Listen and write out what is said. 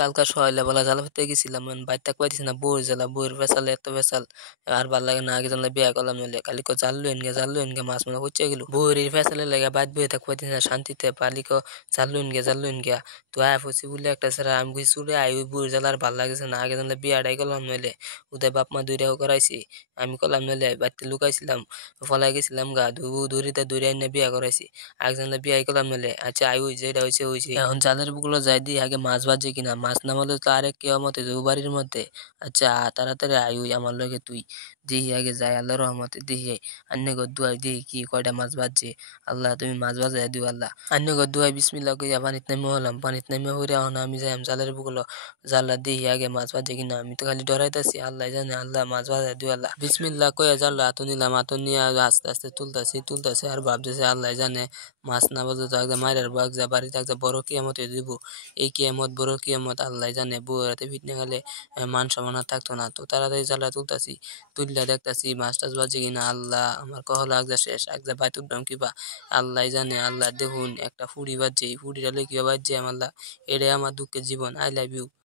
কালকা সকালে জাল ফেলতে গেছিলাম। বাইর থাকতে পারতেছি না। বউর জ্বালা, বউয়ের পেছালে এত পেছাল। আর ভাল লাগে না। আগে জানলে বিয়া করলাম নইলে। খালি কয় জাল লইন গে মাছ মনে হইচা গেল। বউয়ের এই পেছালের লাগা বাইর বইয়া থাকতে পারতেছি না শান্তিতে। পালি জাল লইন গিয়া। তো আয়া পড়ছি বলে একটা ছেড়া আমি কইছি চুলে আই ওই বউয়ের জ্বালা আর ভাল লাগেছে না। আগে জানলে বিয়াটাই করলাম নইলে। উদয় বাপ মা দুইটাও করাইছি। আমি করলাম নইলে বাড়িতে লুকাইছিলাম। পলায় গেছিলাম গা। দড়িতে দড়ি আইনা বিয়া করাইছি। আগে জানলে বিয়াই করলাম নইলে। আচ্ছা আই ওই যেটা হইছে। এখন জালের বুকলো যাই দিই আগে মাছ বাজে কিনা। মাছ না মারলে তো আরেক কিয়ামত হয়ে যাবো বাড়ির মধ্যে। আচ্ছা তাড়াতাড়ি আই ওই আমার লগে তুই। দিহি আগে যাই আল্লাহর রহমতে দিহি। আন্নে গো দুয়াই দিহি কি কয়টা মাছ বাজছে। আল্লাহ তুমি মাছ বাজায় দিও আল্লাহ। আন্নে গো দুয়াই বিসমিল্লাহ কইয়া পানিত নাইমা হলাম। পানিত নাইমা হইরা এখন আমি যাইম জালের বুকলো। জালটা দিহি আগে মাছ বাজে কিনা। আমি তো খালি ডরাইতাছি আল্লাহ জানে আল্লাহ মাছ বাজায় দিও আল্লাহ। বিসমিল্লাহ কইয়া জালটা হাতে নিলাম। হাতে নিয়ে আস্তে আস্তে তুলতাছি আর ভাবতেছি আল্লাহ জানে মাছ না বাজে তো একদম মাইরার বাগজা বাড়িতে একটা বড় কিয়ামত হয়ে দিব। এই কিয়ামত বড় কিয়ামত আল্লাহ জানে বউ রাতে ফিটনে গেলে মান সম্মান আর থাকতো না। তো তাড়াতাড়ি জালটা তুলতাছি। তুললা দেখতাছি মাছ টাছ বাজে কিনা। আল্লাহ আমার কহলা আগজা শেষ। আগজা বাইত উঠলাম কিবা। আল্লাহ জানে আল্লাহ দেখুন একটা ফুড়ি বাজছে। এই ফুড়িটা লইয়া কিবা বাজছে আমার আল্লাহ। এটাই আমার দুঃখের জীবন। I love you.